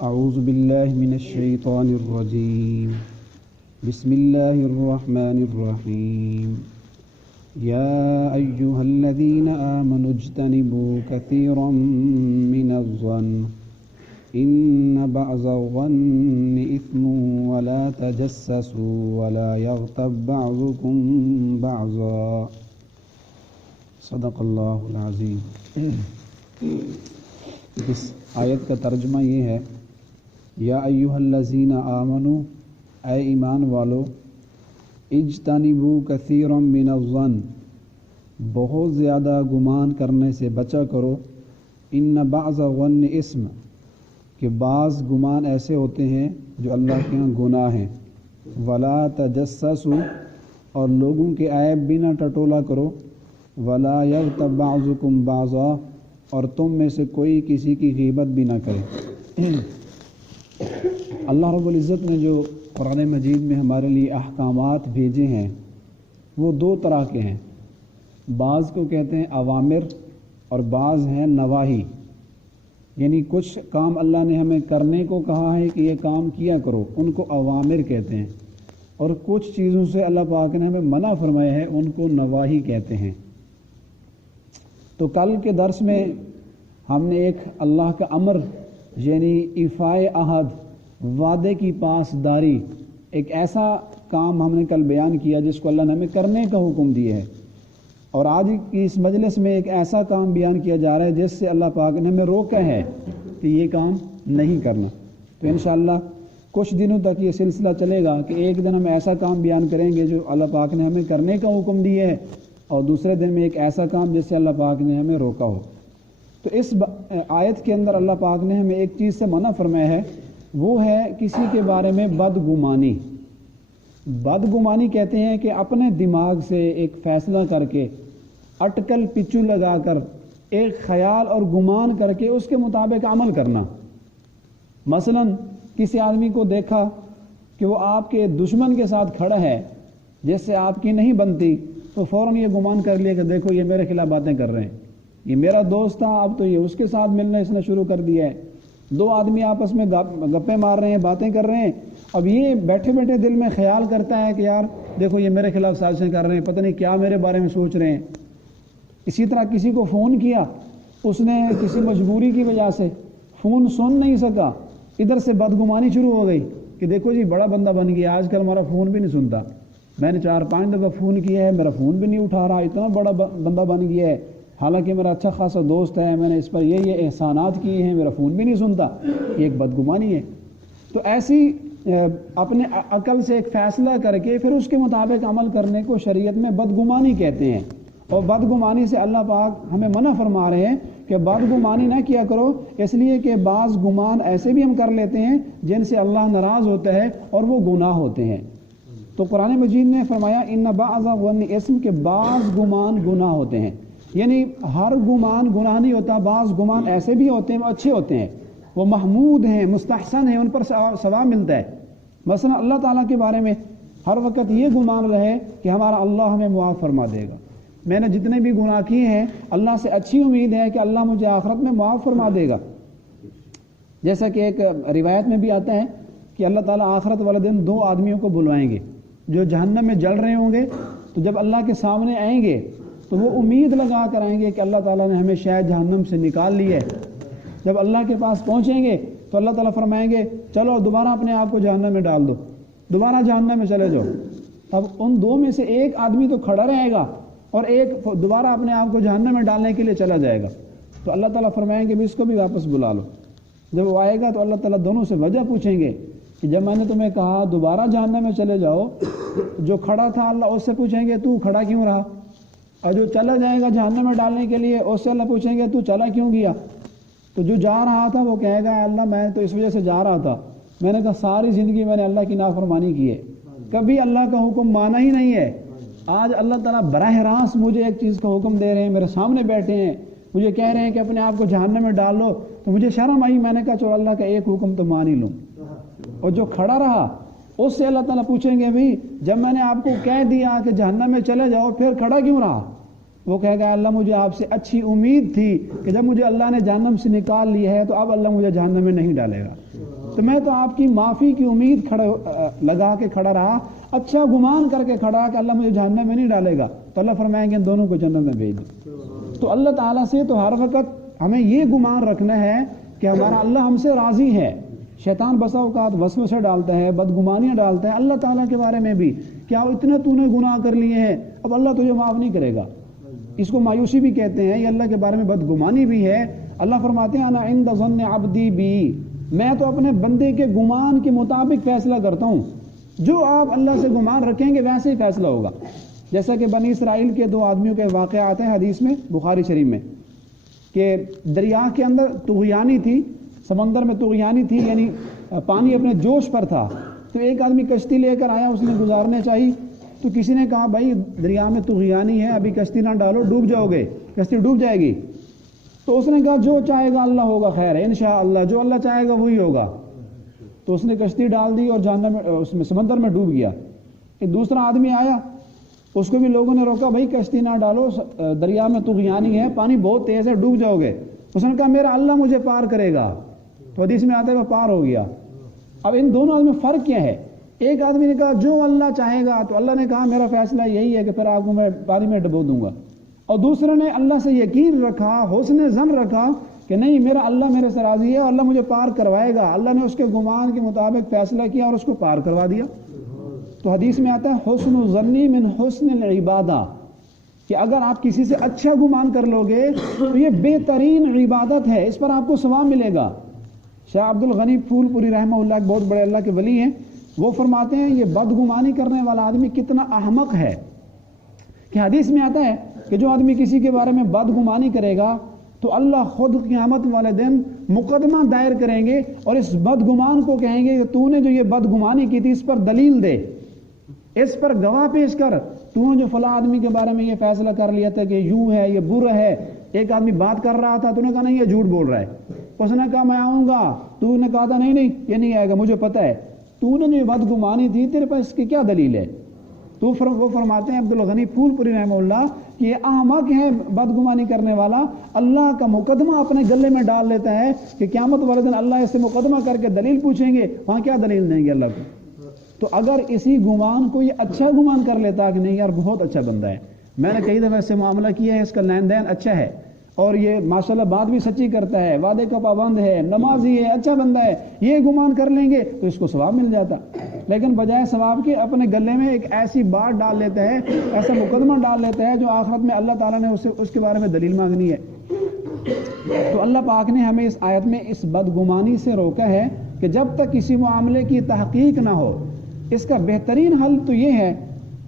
اعوذ باللہ من الشیطان الرجیم بسم اللہ الرحمن الرحیم یا ایہا الذین آمنوا اجتنبوا کثیرا من الظن ان بعض الظن اثم ولا تجسسوا ولا یغتب بعضکم بعضا صدق اللہ العظیم۔ اس آیت کا ترجمہ یہ ہے، یا ایھا الذین آمنوا، اے ایمان والو، اجتنبوا کثیرا من الظن، بہت زیادہ گمان کرنے سے بچا کرو، ان بعض الظن اسم، کہ بعض گمان ایسے ہوتے ہیں جو اللہ کے ہاں گناہ ہیں، ولا تجسسوا، اور لوگوں کے عیب بھی نہ ٹٹولا کرو، ولا یغتب بعضکم بعضا، اور تم میں سے کوئی کسی کی غیبت بھی نہ کرے۔ اللہ رب العزت نے جو قرآن مجید میں ہمارے لیے احکامات بھیجے ہیں وہ دو طرح کے ہیں، بعض کو کہتے ہیں اوامر اور بعض ہیں نواہی، یعنی کچھ کام اللہ نے ہمیں کرنے کو کہا ہے کہ یہ کام کیا کرو، ان کو اوامر کہتے ہیں، اور کچھ چیزوں سے اللہ پاک نے ہمیں منع فرمایا ہے، ان کو نواہی کہتے ہیں۔ تو کل کے درس میں ہم نے ایک اللہ کا امر یعنی ایفائے عہد، وعدے کی پاسداری، ایک ایسا کام ہم نے کل بیان کیا جس کو اللہ نے ہمیں کرنے کا حکم دیا ہے، اور آج کی اس مجلس میں ایک ایسا کام بیان کیا جا رہا ہے جس سے اللہ پاک نے ہمیں روکا ہے کہ یہ کام نہیں کرنا۔ تو انشاءاللہ کچھ دنوں تک یہ سلسلہ چلے گا کہ ایک دن ہم ایسا کام بیان کریں گے جو اللہ پاک نے ہمیں کرنے کا حکم دیا ہے، اور دوسرے دن میں ایک ایسا کام جس سے اللہ پاک نے ہمیں روکا ہو۔ تو اس آیت کے اندر اللہ پاک نے ہمیں ایک چیز سے منع فرمایا ہے، وہ ہے کسی کے بارے میں بدگمانی۔ بدگمانی کہتے ہیں کہ اپنے دماغ سے ایک فیصلہ کر کے، اٹکل پچو لگا کر، ایک خیال اور گمان کر کے اس کے مطابق عمل کرنا۔ مثلا کسی آدمی کو دیکھا کہ وہ آپ کے دشمن کے ساتھ کھڑا ہے جس سے آپ کی نہیں بنتی، تو فوراً یہ گمان کر لیا کہ دیکھو یہ میرے خلاف باتیں کر رہے ہیں، یہ میرا دوست تھا اب تو یہ اس کے ساتھ ملنا اس نے شروع کر دیا ہے۔ دو آدمی آپس میں گپیں مار رہے ہیں، باتیں کر رہے ہیں، اب یہ بیٹھے بیٹھے دل میں خیال کرتا ہے کہ یار دیکھو یہ میرے خلاف سازشیں کر رہے ہیں، پتہ نہیں کیا میرے بارے میں سوچ رہے ہیں۔ اسی طرح کسی کو فون کیا، اس نے کسی مجبوری کی وجہ سے فون سن نہیں سکا، ادھر سے بدگمانی شروع ہو گئی کہ دیکھو جی بڑا بندہ بن گیا، آج کل ہمارا فون بھی نہیں سنتا، میں نے 4-5 دفعہ فون کیا ہے میرا فون بھی نہیں اٹھا رہا، اتنا بڑا بندہ بن گیا ہے، حالانکہ میرا اچھا خاصا دوست ہے، میں نے اس پر یہ احسانات کیے ہیں، میرا فون بھی نہیں سنتا۔ یہ ایک بدگمانی ہے۔ تو ایسی اپنے عقل سے ایک فیصلہ کر کے پھر اس کے مطابق عمل کرنے کو شریعت میں بدگمانی کہتے ہیں، اور بدگمانی سے اللہ پاک ہمیں منع فرما رہے ہیں کہ بدگمانی نہ کیا کرو، اس لیے کہ بعض گمان ایسے بھی ہم کر لیتے ہیں جن سے اللہ ناراض ہوتا ہے اور وہ گناہ ہوتے ہیں۔ تو قرآن مجید نے فرمایا ان بعض الظن اسم، کہ بعض گمان گناہ ہوتے ہیں، یعنی ہر گمان گناہ نہیں ہوتا، بعض گمان ایسے بھی ہوتے ہیں وہ اچھے ہوتے ہیں، وہ محمود ہیں، مستحسن ہیں، ان پر ثواب ملتا ہے۔ مثلا اللہ تعالیٰ کے بارے میں ہر وقت یہ گمان رہے کہ ہمارا اللہ ہمیں معاف فرما دے گا، میں نے جتنے بھی گناہ کیے ہیں اللہ سے اچھی امید ہے کہ اللہ مجھے آخرت میں معاف فرما دے گا۔ جیسا کہ ایک روایت میں بھی آتا ہے کہ اللہ تعالیٰ آخرت والے دن 2 آدمیوں کو بلوائیں گے جو جہنم میں جل رہے ہوں گے، تو جب اللہ کے سامنے آئیں گے تو وہ امید لگا کر آئیں گے کہ اللہ تعالیٰ نے ہمیں شاید جہنم سے نکال لیا ہے۔ جب اللہ کے پاس پہنچیں گے تو اللہ تعالیٰ فرمائیں گے چلو دوبارہ اپنے آپ کو جہنم میں ڈال دو، دوبارہ جہنم میں چلے جاؤ۔ اب ان 2 میں سے ایک آدمی تو کھڑا رہے گا اور ایک دوبارہ اپنے آپ کو جہنم میں ڈالنے کے لیے چلا جائے گا، تو اللہ تعالیٰ فرمائیں گے بھی اس کو بھی واپس بلا لو۔ جب وہ آئے گا تو اللہ تعالیٰ دونوں سے وجہ پوچھیں گے کہ جب میں نے تمہیں کہا دوبارہ جہنم میں چلے جاؤ، جو کھڑا تھا اللہ اس سے پوچھیں گے تو کھڑا کیوں رہا، اور جو چلا جائے گا جہنم میں ڈالنے کے لیے اس سے اللہ پوچھیں گے تو چلا کیوں گیا۔ تو جو جا رہا تھا وہ کہے گا اللہ میں تو اس وجہ سے جا رہا تھا، میں نے کہا ساری زندگی میں نے اللہ کی نافرمانی کی ہے، کبھی اللہ کا حکم مانا ہی نہیں ہے، آج اللہ تعالیٰ براہ راست مجھے ایک چیز کا حکم دے رہے ہیں، میرے سامنے بیٹھے ہیں، مجھے کہہ رہے ہیں کہ اپنے آپ کو جہنم میں ڈال لو، تو مجھے شرم آئی، میں نے کہا چلو اللہ کا ایک حکم تو مان ہی لوں۔ اور جو کھڑا رہا اس سے اللہ تعالیٰ پوچھیں گے بھی جب میں نے آپ کو کہہ دیا کہ جہنم میں چلے جاؤ پھر کھڑا کیوں رہا، وہ کہے گا اللہ مجھے آپ سے اچھی امید تھی کہ جب مجھے اللہ نے جہنم سے نکال لیا ہے تو اب اللہ مجھے جہنم میں نہیں ڈالے گا، تو میں تو آپ کی معافی کی امید لگا کے کھڑا رہا، اچھا گمان کر کے کھڑا کہ اللہ مجھے جہنم میں نہیں ڈالے گا، تو اللہ فرمائیں گے ان دونوں کو جنت میں بھیج دو۔ تو اللہ تعالیٰ سے تو ہر وقت ہمیں یہ گمان رکھنا ہے کہ ہمارا اللہ ہم سے راضی ہے۔ شیطان بسا اوقات وسوسے ڈالتا ہے، بدگمانیاں ڈالتا ہے اللہ تعالیٰ کے بارے میں بھی، کیا اتنے تو نے گناہ کر لیے ہیں اب اللہ تجھے معاف نہیں کرے گا، اس کو مایوسی بھی کہتے ہیں، یہ اللہ کے بارے میں بدگمانی بھی ہے۔ اللہ فرماتے ہیں انا عند ظن عبدی بی، میں تو اپنے بندے کے گمان کے مطابق فیصلہ کرتا ہوں، جو آپ اللہ سے گمان رکھیں گے ویسے ہی فیصلہ ہوگا۔ جیسا کہ بنی اسرائیل کے دو آدمیوں کے واقعہ آتے ہیں حدیث میں بخاری شریف میں، کہ دریا کے اندر طغیانی تھی، سمندر میں طغیانی تھی، یعنی پانی اپنے جوش پر تھا، تو ایک آدمی کشتی لے کر آیا، اس نے گزارنے چاہی، تو کسی نے کہا بھائی دریا میں طغیانی ہے، ابھی کشتی نہ ڈالو ڈوب جاؤ گے، کشتی ڈوب جائے گی۔ تو اس نے کہا جو چاہے گا اللہ ہوگا، خیر ہے انشاءاللہ، جو اللہ چاہے گا وہی ہوگا۔ تو اس نے کشتی ڈال دی اور جہنم میں اس میں سمندر میں ڈوب گیا۔ ایک دوسرا آدمی آیا، اس کو بھی لوگوں نے روکا بھائی کشتی نہ ڈالو، دریا میں طغیانی ہے، پانی بہت تیز ہے، ڈوب جاؤ گے۔ اس نے کہا میرا اللہ مجھے پار کرے گا، تو حدیث میں آتا ہے وہ پار ہو گیا۔ اب ان دونوں آدمی میں فرق کیا ہے؟ ایک آدمی نے کہا جو اللہ چاہے گا، تو اللہ نے کہا میرا فیصلہ یہی ہے کہ پھر آپ کو میں پانی میں ڈبو دوں گا، اور دوسرے نے اللہ سے یقین رکھا، حسن ظن رکھا کہ نہیں میرا اللہ میرے سے راضی ہے، اللہ مجھے پار کروائے گا، اللہ نے اس کے گمان کے مطابق فیصلہ کیا اور اس کو پار کروا دیا۔ تو حدیث میں آتا ہے حسن الظن من حسن العبادہ، کہ اگر آپ کسی سے اچھا گمان کر لو گے تو یہ بہترین عبادت ہے، اس پر آپ کو ثواب ملے گا۔ شاہ عبد الغنی پھول پوری رحمہ اللہ ایک بہت بڑے اللہ کے ولی ہیں، وہ فرماتے ہیں یہ بدگمانی کرنے والا آدمی کتنا احمق ہے، کہ حدیث میں آتا ہے کہ جو آدمی کسی کے بارے میں بدگمانی کرے گا تو اللہ خود قیامت والے دن مقدمہ دائر کریں گے اور اس بدگمان کو کہیں گے کہ تو نے جو یہ بدگمانی کی تھی اس پر دلیل دے، اس پر گواہ پیش کر، تو نے جو فلاں آدمی کے بارے میں یہ فیصلہ کر لیا تھا کہ یوں ہے یہ برا ہے، ایک آدمی بات کر رہا تھا تو نے کہا نہیں یہ جھوٹ بول رہا ہے، اس نے کہا میں آؤں گا، تو نے کہا تھا نہیں نہیں یہ نہیں آئے گا مجھے پتہ ہے، تو نے جو بدگمانی تھی تیرے پاس اس کی کیا دلیل ہے؟ تو وہ فرماتے ہیں عبد الغنی پھول پوری رحمہ اللہ کہ یہ احمق ہے بدگمانی کرنے والا، اللہ کا مقدمہ اپنے گلے میں ڈال لیتا ہے کہ قیامت والے دن اللہ اس سے مقدمہ کر کے دلیل پوچھیں گے، وہاں کیا دلیل دیں گے اللہ کو؟ تو اگر اسی گمان کو یہ اچھا گمان کر لیتا کہ نہیں یار بہت اچھا بندہ ہے، میں نے کئی دفعہ اس سے معاملہ کیا ہے، اس کا لین دین اچھا ہے اور یہ ماشاءاللہ بات بھی سچی کرتا ہے، وعدے کا پابند ہے، نمازی ہے، اچھا بندہ ہے، یہ گمان کر لیں گے تو اس کو ثواب مل جاتا، لیکن بجائے ثواب کے اپنے گلے میں ایک ایسی بات ڈال لیتا ہے، ایسا مقدمہ ڈال لیتا ہے جو آخرت میں اللہ تعالیٰ نے اس کے بارے میں دلیل مانگنی ہے۔ تو اللہ پاک نے ہمیں اس آیت میں اس بدگمانی سے روکا ہے کہ جب تک کسی معاملے کی تحقیق نہ ہو، اس کا بہترین حل تو یہ ہے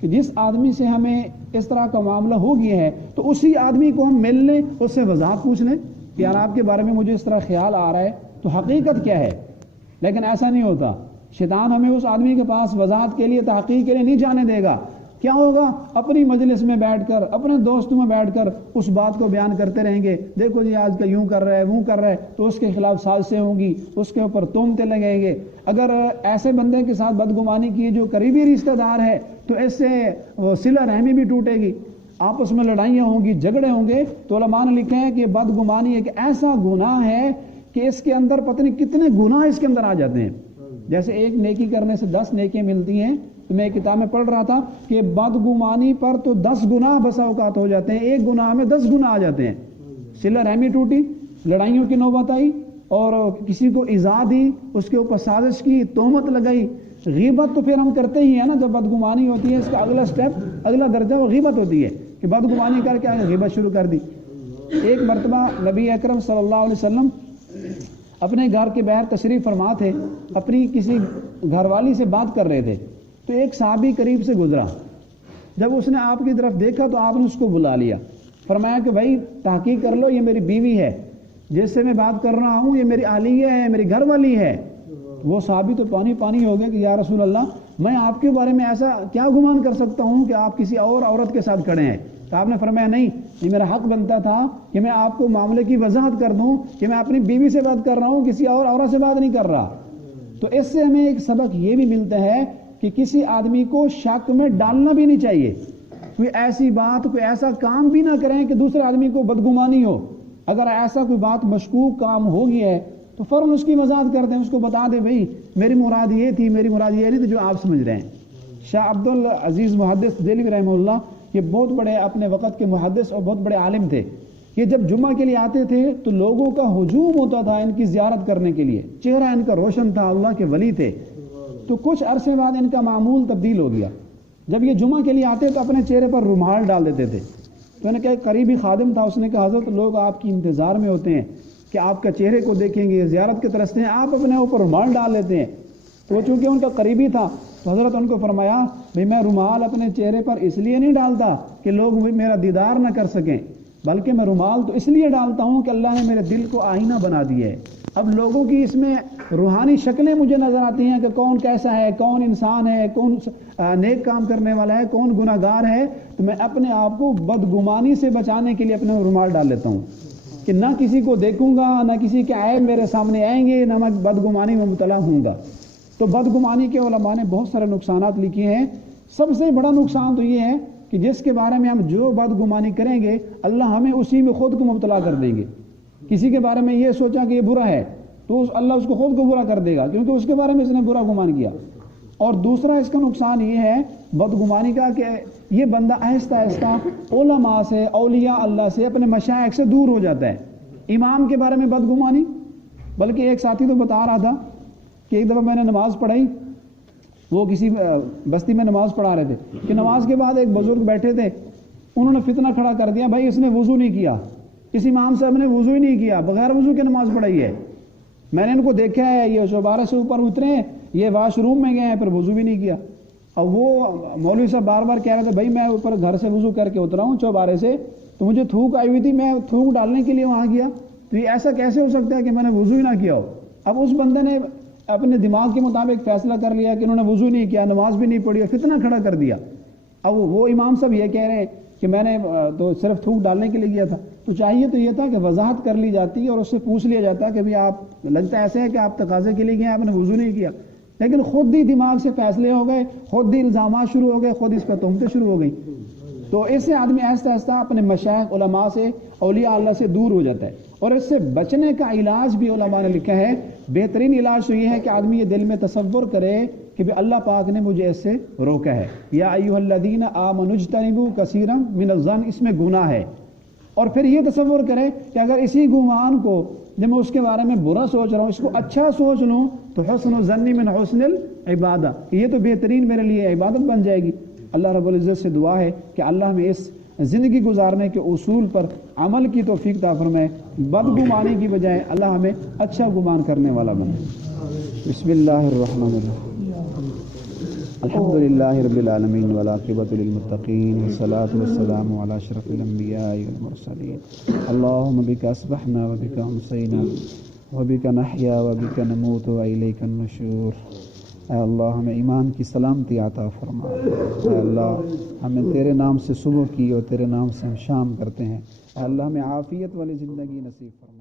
کہ جس آدمی سے ہمیں اس طرح کا معاملہ ہو گیا ہے تو اسی آدمی کو ہم مل لیں، اس سے وضاحت پوچھ لیں کہ یار آپ کے بارے میں مجھے اس طرح خیال آ رہا ہے تو حقیقت کیا ہے، لیکن ایسا نہیں ہوتا، شیطان ہمیں اس آدمی کے پاس وضاحت کے لیے تحقیق کے لیے نہیں جانے دے گا، کیا ہوگا اپنی مجلس میں بیٹھ کر اپنے دوستوں میں بیٹھ کر اس بات کو بیان کرتے رہیں گے، دیکھو جی آج کا یوں کر رہا ہے وہ کر رہا ہے، تو اس کے خلاف سازشیں ہوں گی، اس کے اوپر تہمتیں لگیں گے۔ اگر ایسے بندے کے ساتھ بدگمانی کی جو قریبی رشتہ دار ہے تو اس سے وہ صلہ رحمی بھی ٹوٹے گی، آپس میں لڑائیاں ہوں گی، جھگڑے ہوں گے۔ تو علماء نے لکھا ہے کہ بدگمانی ایک ایسا گناہ ہے کہ اس کے اندر پتہ نہیں کتنے گناہ اس کے اندر آ جاتے ہیں، جیسے ایک نیکی کرنے سے 10 نیکیاں ملتی ہیں، تو میں ایک کتاب میں پڑھ رہا تھا کہ بدگمانی پر تو 10 گناہ بسا اوقات ہو جاتے ہیں، ایک گناہ میں 10 گناہ آ جاتے ہیں، صلہ رحمی ٹوٹی، لڑائیوں کی نوبت آئی، اور کسی کو ایذا دی، اس کے اوپر سازش کی، تہمت لگائی۔ غیبت تو پھر ہم کرتے ہی ہیں نا، جب بدگمانی ہوتی ہے اس کا اگلا سٹیپ، اگلا درجہ وہ غیبت ہوتی ہے کہ بدگمانی کر کے غیبت شروع کر دی۔ ایک مرتبہ نبی اکرم صلی اللہ علیہ وسلم اپنے گھر کے باہر تشریف فرما تھے، اپنی کسی گھر والی سے بات کر رہے تھے، تو ایک صحابی قریب سے گزرا، جب اس نے آپ کی طرف دیکھا تو آپ نے اس کو بلا لیا، فرمایا کہ بھائی تحقیق کر لو، یہ میری بیوی ہے، جس سے میں بات کر رہا ہوں یہ میری اہلیہ ہے، میری گھر والی ہے۔ وہ صحابی تو پانی پانی ہو گیا کہ یا رسول اللہ میں آپ کے بارے میں ایسا کیا گمان کر سکتا ہوں کہ آپ کسی اور عورت کے ساتھ کھڑے ہیں؟ تو آپ نے فرمایا نہیں، یہ میرا حق بنتا تھا کہ میں آپ کو معاملے کی وضاحت کر دوں کہ میں اپنی بیوی سے بات کر رہا ہوں، کسی اور عورت سے بات نہیں کر رہا۔ تو اس سے ہمیں ایک سبق یہ بھی ملتا ہے کہ کسی آدمی کو شک میں ڈالنا بھی نہیں چاہیے، کوئی ایسی بات کوئی ایسا کام بھی نہ کریں کہ دوسرے آدمی کو بدگمانی ہو. اگر ایسا کوئی بات مشکوک کام ہو گیا ہے تو فوراً اس کی وضاحت کر دیں, اس کو بتا دیں بھائی میری مراد یہ تھی, میری مراد یہ نہیں تھی جو آپ سمجھ رہے ہیں. شاہ عبد العزیز محدث دہلوی رحمہ اللہ, یہ بہت بڑے اپنے وقت کے محدث اور بہت بڑے عالم تھے. یہ جب جمعہ کے لیے آتے تھے تو لوگوں کا ہجوم ہوتا تھا ان کی زیارت کرنے کے لیے. چہرہ ان کا روشن تھا, اللہ کے ولی تھے. تو کچھ عرصے بعد ان کا معمول تبدیل ہو گیا. جب یہ جمعہ کے لیے آتے تو اپنے چہرے پر رومال ڈال دیتے تھے. تو انہیں کہا قریبی خادم تھا, اس نے کہا حضرت لوگ آپ کی انتظار میں ہوتے ہیں کہ آپ کا چہرے کو دیکھیں گے, زیارت کے ترستے ہیں, آپ اپنے اوپر رومال ڈال لیتے ہیں. تو چونکہ ان کا قریبی تھا تو حضرت ان کو فرمایا بھئی میں رومال اپنے چہرے پر اس لیے نہیں ڈالتا کہ لوگ میرا دیدار نہ کر سکیں, بلکہ میں رومال تو اس لیے ڈالتا ہوں کہ اللہ نے میرے دل کو آئینہ بنا دیا ہے. اب لوگوں کی اس میں روحانی شکلیں مجھے نظر آتی ہیں کہ کون کیسا ہے, کون انسان ہے, کون نیک کام کرنے والا ہے, کون گناہ گار ہے. تو میں اپنے آپ کو بدگمانی سے بچانے کے لیے اپنے رومال ڈال لیتا ہوں کہ نہ کسی کو دیکھوں گا, نہ کسی کے عیب میرے سامنے آئیں گے, نہ میں بدگمانی میں مبتلا ہوں گا. تو بدگمانی کے علماء نے بہت سارے نقصانات لکھے ہیں. سب سے بڑا نقصان تو یہ ہے کہ جس کے بارے میں ہم جو بدگمانی کریں گے اللہ ہمیں اسی میں خود کو مبتلا کر دیں گے. کسی کے بارے میں یہ سوچا کہ یہ برا ہے تو اللہ اس کو خود کو برا کر دے گا, کیونکہ اس کے بارے میں اس نے برا گمان کیا. اور دوسرا اس کا نقصان یہ ہے بدگمانی کا کہ یہ بندہ آہستہ آہستہ علماء سے, اولیاء اللہ سے, اپنے مشائخ سے دور ہو جاتا ہے. امام کے بارے میں بدگمانی, بلکہ ایک ساتھی تو بتا رہا تھا کہ ایک دفعہ میں نے نماز پڑھائی, وہ کسی بستی میں نماز پڑھا رہے تھے کہ نماز کے بعد ایک بزرگ بیٹھے تھے, انہوں نے فتنہ کھڑا کر دیا بھائی اس نے وضو نہیں کیا, اس امام صاحب نے وضو ہی نہیں کیا, بغیر وضو کے نماز پڑھائی ہے. میں نے ان کو دیکھا ہے یہ چوبارے سے اوپر اترے ہیں, یہ واش روم میں گئے ہیں, پھر وضو بھی نہیں کیا. اور وہ مولوی صاحب بار بار کہہ رہے تھے بھائی میں اوپر گھر سے وضو کر کے اترا ہوں چوبارے سے, تو مجھے تھوک آئی ہوئی تھی, میں تھوک ڈالنے کے لیے وہاں گیا, تو یہ ایسا کیسے ہو سکتا ہے کہ میں نے وضو ہی نہ کیا ہو. اب اس بندے نے اپنے دماغ کے مطابق فیصلہ کر لیا کہ انہوں نے وضو نہیں کیا, نماز بھی نہیں پڑھی, اور فتنہ کھڑا کر دیا. اب وہ امام صاحب یہ کہہ رہے ہیں کہ میں نے تو صرف تھوک ڈالنے کے لیے گیا تھا. تو چاہیے تو یہ تھا کہ وضاحت کر لی جاتی اور اس سے پوچھ لیا جاتا کہ بھئی آپ لگتا ایسے ہے کہ آپ تقاضے کے لیے گئے, آپ نے وضو نہیں کیا. لیکن خود ہی دماغ سے فیصلے ہو گئے, خود ہی الزامات شروع ہو گئے, خود اس پہ تہمتیں شروع ہو گئی. تو اس سے آدمی آہستہ آہستہ اپنے مشائخ علماء سے, اولیاء اللہ سے دور ہو جاتا ہے. اور اس سے بچنے کا علاج بھی علماء نے لکھا ہے. بہترین علاج تو یہ ہے کہ آدمی یہ دل میں تصور کرے کہ اللہ پاک نے مجھے اس سے روکا ہے. یا ایھا الذین آمنوا اجتنبوا کثیرا من الظن, اس میں گناہ ہے. اور پھر یہ تصور کرے کہ اگر اسی گمان کو جب میں اس کے بارے میں برا سوچ رہا ہوں اس کو اچھا سوچ لوں تو حسن الظن من حسن العبادہ, یہ تو بہترین میرے لیے عبادت بن جائے گی. اللہ رب العزت سے دعا ہے کہ اللہ ہمیں اس زندگی گزارنے کے اصول پر عمل کی توفیق عطا فرمائے, بدگمانی کی بجائے اللہ ہمیں اچھا گمان کرنے والا بنائے. بسم اللہ الرحمن الرحیم. الحمد للہ رب العالمین والعاقبۃ للمتقین والصلاۃ والسلام علی اشرف الانبیاء والمرسلین. اللہم بک اصبحنا وبک امسینا وبک نحیا وبک نموت والیک النشور. اے اللہ ہمیں ایمان کی سلامتی عطا فرما. اے اللہ ہمیں تیرے نام سے صبح کی اور تیرے نام سے ہم شام کرتے ہیں. اے اللہ ہمیں عافیت والی زندگی نصیب فرما.